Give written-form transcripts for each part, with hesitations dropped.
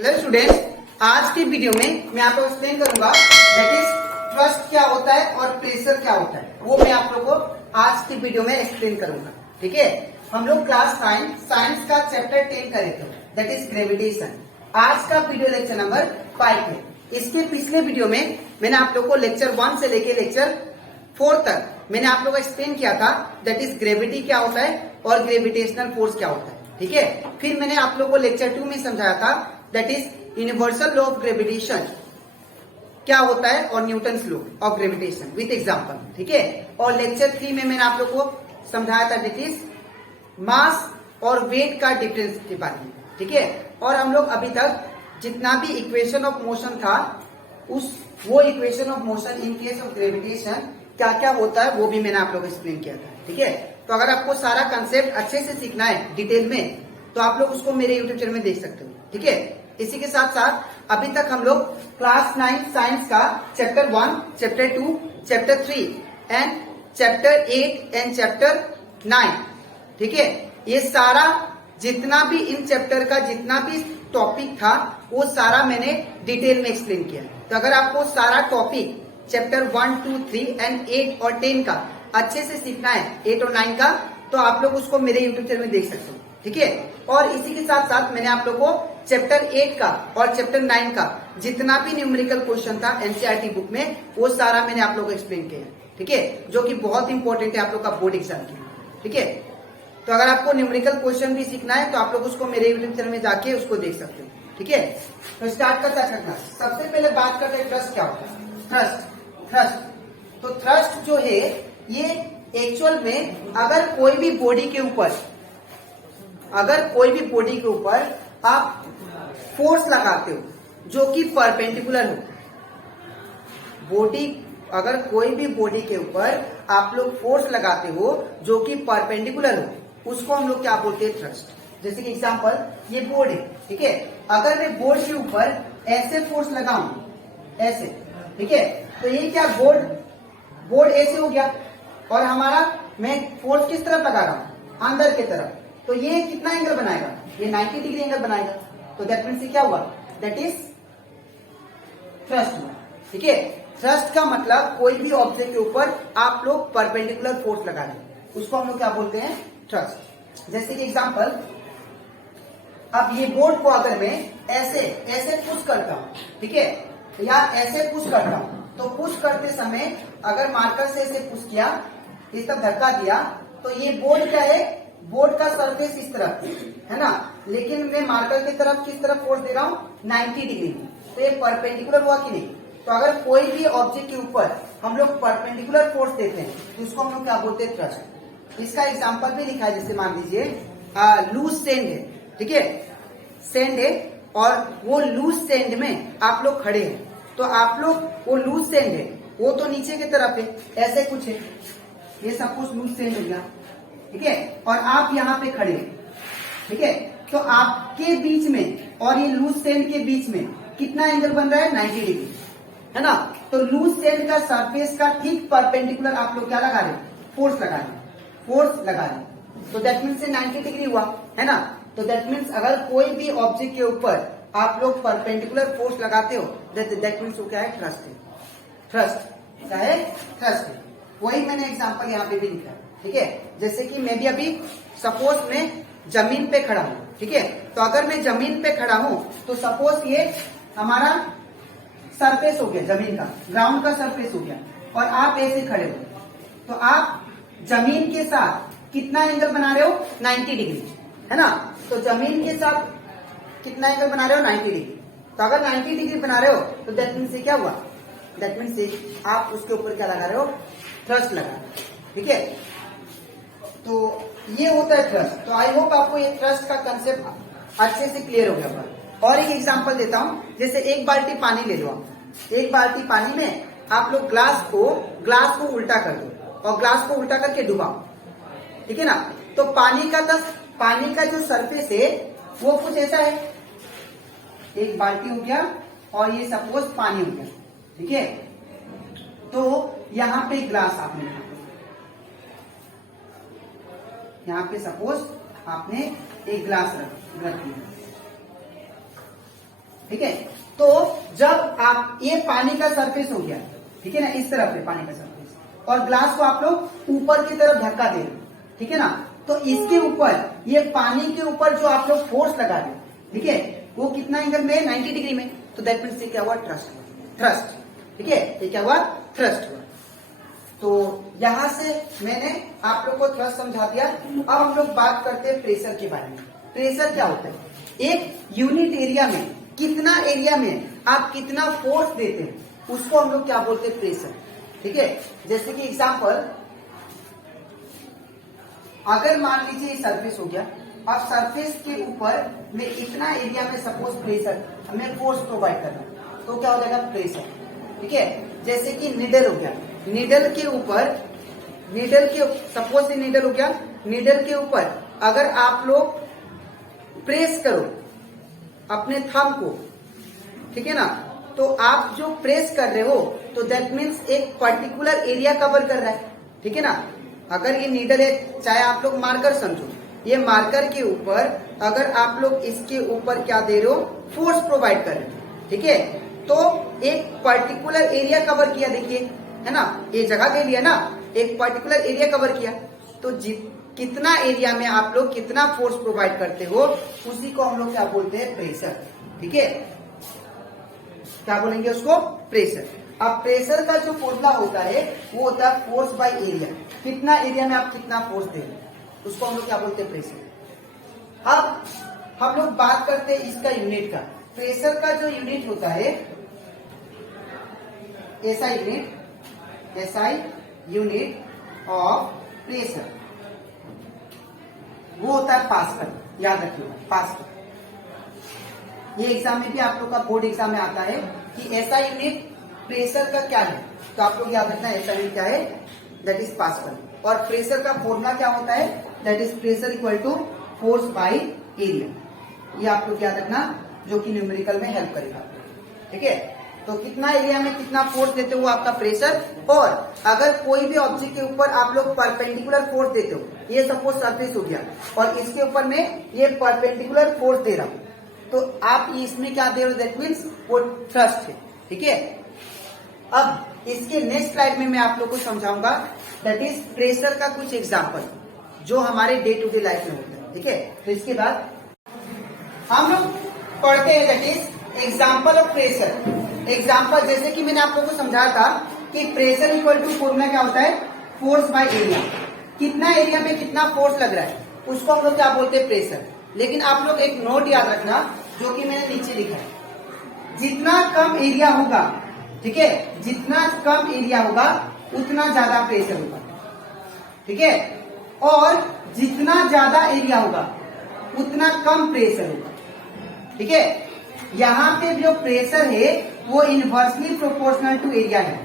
Hello students, आज के video में मैं आपको एक्सप्लेन करूंगा दैट इज ट्रस्ट क्या होता है और प्रेशर क्या होता है। वो मैं आप लोगों को आज की वीडियो में एक्सप्लेन करूंगा। ठीक है, हम लोग क्लास साइंस का चैप्टर 10 करे थे, दैट इज ग्रेविटेशन। आज का वीडियो लेक्चर नंबर 5 है। इसके पिछले वीडियो में मैंने आप लोग को लेक्चर 1 से लेके लेक्चर 4 तक मैंने आप लोग को एक्सप्लेन किया था दैट इज ग्रेविटी क्या होता है और ग्रेविटेशनल फोर्स क्या होता है। ठीक है, फिर मैंने आप लोग को लेक्चर 2 में समझाया था that is universal law of gravitation क्या होता है और Newton's law of gravitation with example. ठीक है, और लेक्चर 3 में मैंने आप लोग को समझाया था दैट इज मास और वेट का डिफरेंस के बारे में। ठीक है, और हम लोग अभी तक जितना भी इक्वेशन ऑफ मोशन था वो equation of motion in case of gravitation क्या क्या होता है वो भी मैंने आप लोग को एक्सप्लेन किया था। ठीक है, तो अगर आपको सारा कंसेप्ट अच्छे से सीखना है डिटेल में तो आप लोग उसको मेरे यूट्यूब चैनल में देख सकते हो। ठीक है, इसी के साथ साथ अभी तक हम लोग क्लास 9 साइंस का chapter 1, chapter 2, chapter 3 and chapter 8 and chapter 9, ठीक है, ये सारा जितना भी इन चैप्टर का जितना भी टॉपिक था वो सारा मैंने डिटेल में एक्सप्लेन किया। तो अगर आपको सारा टॉपिक चैप्टर 1, 2, 3 एंड 8 और 10 का अच्छे से सीखना है, 8 और 9 का, तो आप लोग उसको मेरे यूट्यूब चैनल में देख सकते हो। ठीक है, और इसी के साथ साथ मैंने आप लोग को चैप्टर 8 का और चैप्टर 9 का जितना भी न्यूमेरिकल क्वेश्चन था एनसीईआरटी बुक में वो सारा मैंने आप लोग को एक्सप्लेन किया। ठीक है, जो कि बहुत इंपॉर्टेंट है आप लोग का बोर्ड एग्जाम के लिए। ठीक है, तो अगर आपको न्यूमेरिकल क्वेश्चन भी सीखना है तो आप लोग उसको मेरे यूट्यूब चैनल में जाके उसको देख सकते हो। ठीक है, तो स्टार्ट करता है। सबसे पहले बात करते हैं ट्रस्ट क्या होता है। ट्रस्ट तो ट्रस्ट जो है ये एक्चुअल में अगर कोई भी बॉडी के ऊपर आप फोर्स लगाते हो जो कि परपेंडिकुलर हो, अगर कोई भी बॉडी के ऊपर आप लोग फोर्स लगाते हो जो कि परपेंडिकुलर हो उसको हम लोग क्या बोलते हैं, ट्रस्ट। जैसे कि एग्जांपल ये बोर्ड है। ठीक है, अगर मैं बोर्ड के ऊपर ऐसे फोर्स लगाऊं ऐसे, ठीक है, तो ये क्या बोर्ड ऐसे हो गया और हमारा मैं फोर्स किस तरफ लगा रहा हूं, अंदर की तरफ, तो ये कितना एंगल बनाएगा, ये 90 डिग्री एंगल बनाएगा। तो दैट मीन्स ये क्या हुआ, दैट इज ट्रस्ट हुआ। ठीक है, ट्रस्ट का मतलब कोई भी ऑब्जेक्ट के ऊपर आप लोग परपेंडिकुलर फोर्स लगा रहे हैं उसको हम लोग क्या बोलते हैं, ट्रस्ट। जैसे कि एग्जांपल, अब ये बोर्ड को अगर मैं ऐसे पुश करता हूं, ठीक है, या ऐसे पुश करता हूं, तो पुश करते समय अगर मार्कर से ऐसे पुश किया, इस तरफ धक्का दिया, तो ये बोर्ड क्या है, बोर्ड का सरफेस इस तरफ है ना, लेकिन मैं मार्कर की तरफ किस तरफ फोर्स दे रहा हूं, 90 डिग्री। तो ये परपेंडिकुलर हुआ कि नहीं। तो अगर कोई भी ऑब्जेक्ट के ऊपर हम लोग परपेंडिकुलर फोर्स देते हैं तो उसको हम लोग क्या बोलते हैं, ट्रस्ट। इसका एग्जाम्पल भी लिखा है, जैसे मान लीजिए लूज सेंड है। ठीक है, सेंड है और वो लूज सेंड में आप लोग खड़े हैं, तो आप लोग वो लूज सेंड है वो तो नीचे की तरफ है, ऐसे कुछ है, ये सब कुछ लूज सेंड हो गया। ठीक है, और आप यहाँ पे खड़े हैं। ठीक है, तो आपके बीच में और ये लूज सेंड के बीच में कितना एंगल बन रहा है, 90 डिग्री, है ना। तो लूज सेंड का सरफेस का ठीक परपेंडिकुलर आप लोग क्या लगा रहे हैं, फोर्स लगा रहे हैं। तो दैट मीन्स 90 डिग्री हुआ, है ना। तो दैट मीन्स अगर कोई भी ऑब्जेक्ट के ऊपर आप लोग परपेंडिकुलर फोर्स लगाते हो दैट मीन्स वो क्या है, ट्रस्ट क्या है, ट्रस्ट है। वही मैंने एग्जांपल यहाँ पे भी लिखा है। ठीक है, जैसे कि मैं भी अभी सपोज मैं जमीन पे खड़ा हूँ। ठीक है, तो अगर मैं जमीन पे खड़ा हूँ तो सपोज ये हमारा सरफेस हो गया, जमीन का ग्राउंड का सरफेस हो गया, और आप ऐसे खड़े हो, तो आप जमीन के साथ कितना एंगल बना रहे हो, 90 डिग्री, है ना। तो जमीन के साथ कितना एंगल बना रहे हो, 90 डिग्री। तो अगर 90 डिग्री बना रहे हो तो दैट मीन्स क्या हुआ, दैट मीन्स आप उसके ऊपर क्या लगा रहे हो, ट्रस्ट लगा रहे हो। ठीक है, तो ये होता है ट्रस्ट। तो आई होप आपको ये ट्रस्ट का कंसेप्ट अच्छे से क्लियर हो गया। और एक एग्जांपल देता हूं, जैसे एक बाल्टी पानी ले लो आप। एक बाल्टी पानी में आप लोग ग्लास को उल्टा कर दो और ग्लास को उल्टा करके डुबाओ। ठीक है ना, तो पानी का जो सरफेस है वो कुछ ऐसा है, एक बाल्टी हो गया और ये सपोज पानी हो गया। ठीक है, तो यहाँ पे ग्लास आपने यहाँ पे सपोज आपने एक ग्लास रख दिया। ठीक है। तो जब आप ये पानी का सरफेस हो गया, ठीक है ना, इस तरफ है पानी का सरफेस, और ग्लास को आप लोग ऊपर की तरफ धक्का दे रहे हो, ठीक है ना, तो इसके ऊपर ये पानी के ऊपर जो आप लोग फोर्स लगा रहे हो, ठीक है, वो कितना एंगल में, 90 डिग्री में। तो दैट मीन्स ये क्या हुआ, थ्रस्ट, ठीक है, ये क्या हुआ, थ्रस्ट हुआ। तो यहां से मैंने आप लोग को थ्रस्ट समझा दिया। अब हम लोग बात करते हैं प्रेशर के बारे में। प्रेशर क्या होता है, एक यूनिट एरिया में, कितना एरिया में आप कितना फोर्स देते हैं, उसको हम लोग क्या बोलते हैं, प्रेशर, ठीक है। जैसे कि एग्जांपल, अगर मान लीजिए सरफेस हो गया, अब सरफेस के ऊपर में इतना एरिया में सपोज प्रेशर, हमें फोर्स प्रोवाइड करना, तो क्या हो जाएगा, प्रेशर, ठीक है। जैसे कि निडल हो गया, निडल के ऊपर, निडल के सपोज निडल हो गया, निडल के ऊपर अगर आप लोग प्रेस करो अपने थंब को, ठीक है ना, तो आप जो प्रेस कर रहे हो तो दैट मीन्स एक पर्टिकुलर एरिया कवर कर रहा है, ठीक है ना। अगर ये नीडल है, चाहे आप लोग मार्कर समझो, ये मार्कर के ऊपर अगर आप लोग इसके ऊपर क्या दे रहे हो, फोर्स प्रोवाइड कर रहे हो, ठीक है, तो एक पर्टिकुलर एरिया कवर किया, देखिए, है ना, ये जगह ले लिया ना, एक पर्टिकुलर एरिया कवर किया, तो कितना एरिया में आप लोग कितना फोर्स प्रोवाइड करते हो, उसी को हम लोग क्या बोलते हैं, प्रेशर, ठीक है। क्या बोलेंगे उसको, प्रेशर। अब प्रेशर का जो फॉर्मूला होता है वो होता है फोर्स बाय एरिया, कितना एरिया में आप कितना फोर्स दे रहे हो, उसको हम लोग क्या बोलते हैं, प्रेशर। अब हम लोग बात करते हैं इसका यूनिट का। प्रेशर का जो यूनिट होता है, SI unit, SI unit of pressure, वो होता है पास्कल, याद रखिएगा, पास्कल। ये एग्जाम में भी आप लोग का बोर्ड एग्जाम में आता है कि एसआई यूनिट प्रेशर का क्या है, तो आप लोग याद रखना एसआई यूनिट क्या है, दैट इज पास्कल। और प्रेशर का फॉर्मूला क्या होता है, that is pressure equal to force by area. ये आप लोग याद रखना, जो कि न्यूमेरिकल में हेल्प करेगा, ठीक है। तो कितना एरिया में कितना फोर्स देते हो, वो आपका प्रेशर। और अगर कोई भी ऑब्जेक्ट के ऊपर आप लोग परपेंडिकुलर फोर्स देते हो, ये सपोज सरफेस हो गया और इसके ऊपर में ये परपेंडिकुलर फोर्स दे रहा हूं, तो आप इसमें क्या दे रहे हो, दैट मीन्स वो थ्रस्ट है, ठीक है। अब इसके नेक्स्ट स्लाइड में मैं आप लोग को समझाऊंगा, दैट इज प्रेशर का कुछ एग्जाम्पल जो हमारे डे टू डे लाइफ में होता है, ठीक है। तो इसके बाद हम लोग पढ़ते हैं, that is example of pressure. Example, जैसे कि मैंने आप लोगों को समझाया था कि प्रेशर इक्वल टू फॉर्मूला क्या होता है, फोर्स बाय एरिया, कितना एरिया में कितना फोर्स लग रहा है, उसको हम लोग क्या बोलते हैं, प्रेशर। लेकिन आप लोग एक नोट याद रखना, जो कि मैंने नीचे लिखा है, जितना कम एरिया होगा, ठीक है, जितना कम एरिया होगा उतना ज्यादा प्रेशर होगा, ठीक है, और जितना ज्यादा एरिया होगा उतना कम प्रेशर होगा, ठीक है। यहाँ पे जो प्रेशर है वो इनवर्सली प्रोपोर्शनल टू एरिया है।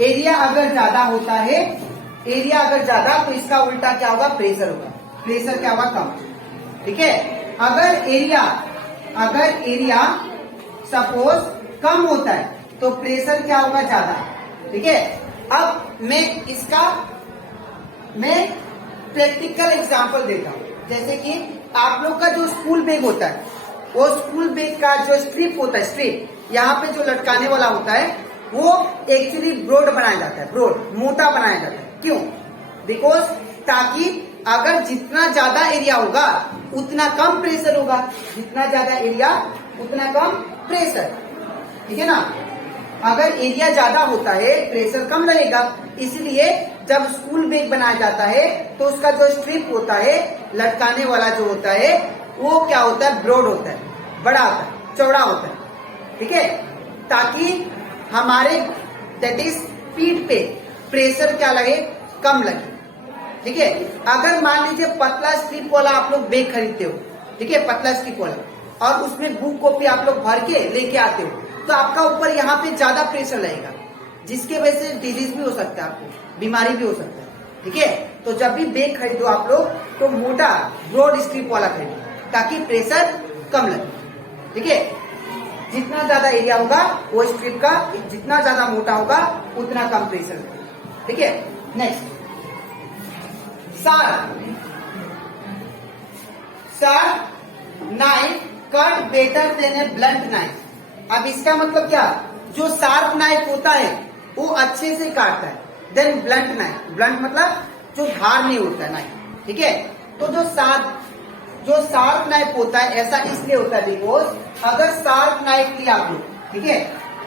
एरिया अगर ज्यादा होता है, एरिया अगर ज्यादा, तो इसका उल्टा क्या होगा, प्रेशर होगा, प्रेशर क्या होगा, कम, ठीक है। अगर एरिया सपोज कम होता है तो प्रेशर क्या होगा, ज्यादा, ठीक है। अब मैं प्रैक्टिकल एग्जांपल देता हूं। जैसे कि आप लोग का जो स्कूल बैग होता है, वो स्कूल बैग का जो स्ट्रिप होता है, स्ट्रिप यहाँ पे जो लटकाने वाला होता है, वो एक्चुअली ब्रॉड बनाया जाता है, ब्रॉड, मोटा बनाया जाता है। क्यों? बिकॉज ताकि अगर जितना ज्यादा एरिया होगा उतना कम प्रेशर होगा, जितना ज्यादा एरिया उतना कम प्रेशर, ठीक है ना। अगर एरिया ज्यादा होता है प्रेशर कम रहेगा, इसलिए जब स्कूल बैग बनाया जाता है तो उसका जो स्ट्रिप होता है, लटकाने वाला जो होता है, वो क्या होता है, ब्रॉड होता है, बड़ा होता है, चौड़ा होता है, ठीक है, ताकि हमारे दैट इज पीठ पे प्रेशर क्या लगे, कम लगे, ठीक है। अगर मान लीजिए पतला स्ट्रिप वाला आप लोग बैग खरीदते हो, ठीक है, पतला स्ट्रिप वाला, और उसमें बुक कॉपी आप लोग भर के लेके आते हो, तो आपका ऊपर यहाँ पे ज्यादा प्रेशर लगेगा, जिसके वजह से डिजीज भी हो सकता है, आपको बीमारी भी हो सकता है, ठीक है। तो जब भी बैग खरीदो आप लोग, तो मोटा ब्रॉड स्ट्रिप वाला खरीदो, ताकि प्रेशर कम लगे, ठीक है। जितना ज्यादा एरिया होगा वो स्ट्रिप का जितना ज्यादा मोटा होगा उतना कम प्रेशर लगेगा, ठीक है। Next, sharp knife cut better than a blunt knife. अब इसका मतलब क्या, जो शार्प नाइफ होता है वो अच्छे से काटता है। देन ब्लंट नाइफ, ब्लंट मतलब जो धार नहीं होता है नाइफ, ठीक है। तो जो शार्प नाइफ होता है ऐसा इसलिए होता है बिकॉज अगर शार्प नाइफ लिया आप लोग, ठीक है,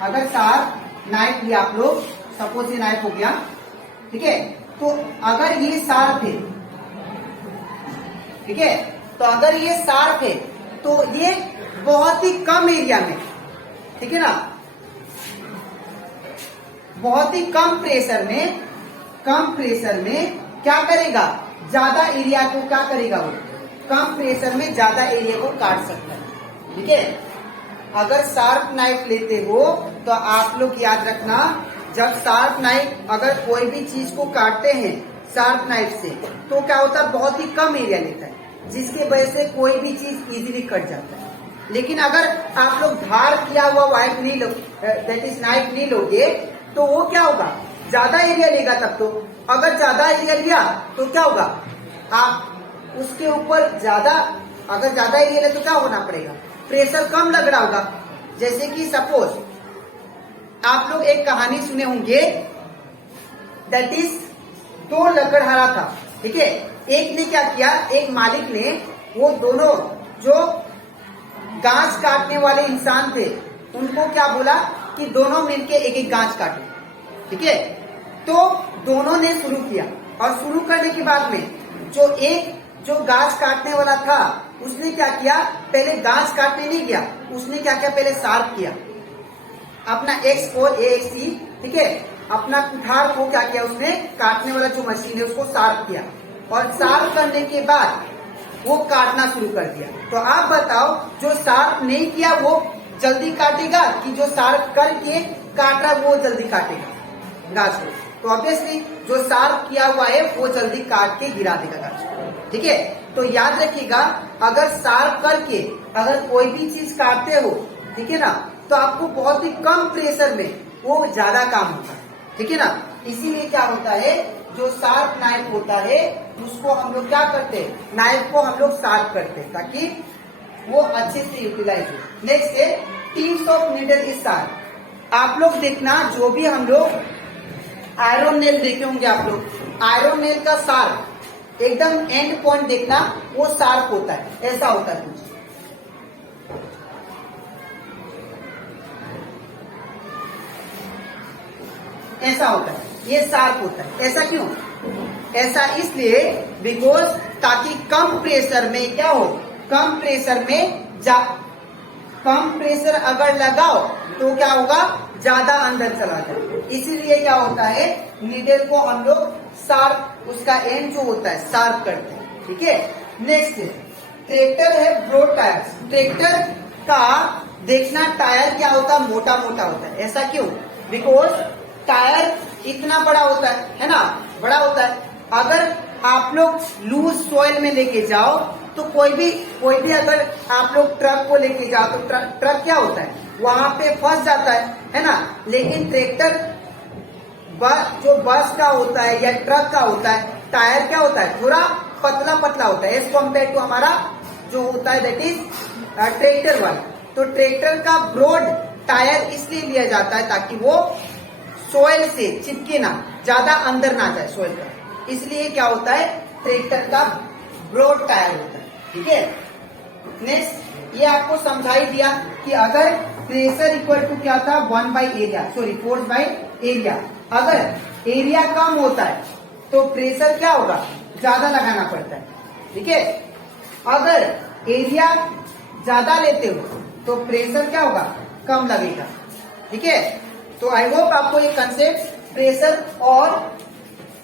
अगर शार्प नाइफ लिया आप लोग, सपोज ये नाइफ हो गया, ठीक है, तो अगर ये शार्प है, ठीक है, तो अगर ये शार्प है तो ये बहुत ही कम एरिया में, ठीक है ना, बहुत ही कम प्रेशर में क्या करेगा, ज्यादा एरिया को क्या करेगा, वो कम प्रेशर में ज्यादा एरिया को काट सकता है, ठीक है। अगर शार्प नाइफ लेते हो तो आप लोग याद रखना, जब शार्प नाइफ अगर कोई भी चीज को काटते हैं शार्प नाइफ से तो क्या होता है, बहुत ही कम एरिया लेता है, जिसके वजह से कोई भी चीज इजीली कट जाता है। लेकिन अगर आप लोग धार किया हुआ वाइफ नहीं लो, दैट इज नाइफ नहीं लोगे तो वो क्या होगा, ज्यादा एरिया लेगा। तब तो अगर ज्यादा एरिया लिया तो क्या होगा, आप उसके ऊपर ज्यादा, अगर ज्यादा एरिया ले तो क्या होना पड़ेगा, प्रेशर कम लग रहा होगा। जैसे कि सपोज आप लोग एक कहानी सुने होंगे, दैट इज 2 लकड़हारा था, ठीक है। एक ने क्या किया, एक मालिक ने वो दोनों जो गाछ काटने वाले इंसान थे उनको क्या बोला कि दोनों मिलके एक एक गाछ काटो, ठीक है। तो दोनों ने शुरू किया और शुरू करने के बाद में जो गाछ काटने वाला था उसने क्या किया, पहले गाछ काटने नहीं गया, उसने क्या किया, पहले शार्प किया अपना एक्स को, AXE, ठीक है, अपना कुठार को क्या किया, उसने काटने वाला जो मशीन है उसको शार्प किया और शार्प करने के बाद वो काटना शुरू कर दिया। तो आप बताओ, जो शार्प नहीं किया वो जल्दी काटेगा कि जो शार्प करके काट रहा है वो जल्दी काटेगा गाछ को? तो ऑब्वियसली जो शार्प किया हुआ है वो जल्दी काट के गिरा देगा गाछ को, ठीक है। तो याद रखिएगा, अगर शार्प करके अगर कोई भी चीज काटते हो, ठीक है ना, तो आपको बहुत ही कम प्रेशर में वो ज्यादा काम होता है, ठीक है ना। इसीलिए क्या होता है, जो शार्प नाइफ होता है उसको हम लोग क्या करते हैं, नाइफ को हम लोग शार्प करते हैं ताकि वो अच्छे से यूटिलाइज हो। नेक्स्ट है tips of needle is sharp. आप लोग देखना, जो भी हम लोग आयरन नेल देखे होंगे आप लोग, आयरन नेल का शार्प एकदम एंड पॉइंट देखना, वो शार्प होता है, ऐसा होता है कुछ, ऐसा होता है, ये शार्प होता है। ऐसा क्यों, ऐसा इसलिए बिकॉज ताकि कम प्रेशर में क्या हो, कम प्रेशर अगर लगाओ तो क्या होगा, ज्यादा अंदर चला जाए। इसीलिए क्या होता है, नीडल को हम लोग शार्प, उसका एंड जो होता है शार्प करते हैं, ठीक है। नेक्स्ट ट्रैक्टर है ब्रॉड टायर। ट्रैक्टर का देखना टायर क्या होता है, मोटा मोटा होता है। ऐसा क्यों, बिकॉज टायर इतना बड़ा होता है ना, बड़ा होता है। अगर आप लोग लूज सॉइल में लेके जाओ तो कोई भी अगर आप लोग ट्रक को लेके जाओ तो ट्रक क्या होता है, वहां पे फंस जाता है ना। लेकिन ट्रैक्टर जो बस का होता है या ट्रक का होता है, टायर क्या होता है, थोड़ा पतला पतला होता है एज कम्पेयर टू हमारा जो होता है दैट इज ट्रैक्टर वाला। तो ट्रैक्टर का ब्रॉड टायर इसलिए लिया जाता है ताकि वो सोयल से चिपके ना, ज्यादा अंदर ना जाए सोयल का, इसलिए क्या होता है, ट्रैक्टर का ब्रॉड टायर होता है, ठीक है। नेक्स्ट ये आपको समझा ही दिया कि अगर प्रेशर इक्वल टू क्या था, 1/area, फोर्स बाय एरिया। अगर एरिया कम होता है तो प्रेशर क्या होगा, ज्यादा लगाना पड़ता है, ठीक है। अगर एरिया ज्यादा लेते हो तो प्रेशर क्या होगा, कम लगेगा, ठीक है। तो आई होप आपको ये कंसेप्ट प्रेशर और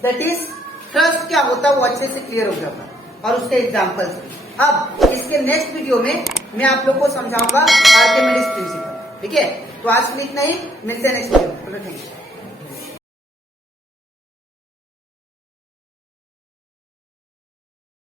दैट इज थ्रस्ट क्या होता है वो अच्छे से क्लियर हो जाता और उसके एग्जाम्पल्स। अब इसके नेक्स्ट वीडियो में मैं आप लोग को समझाऊंगा आर्किमिडीज प्रिंसिपल, ठीक है। तो आज के लिए इतना ही, मिलते हैं नेक्स्ट वीडियो में। Thank you.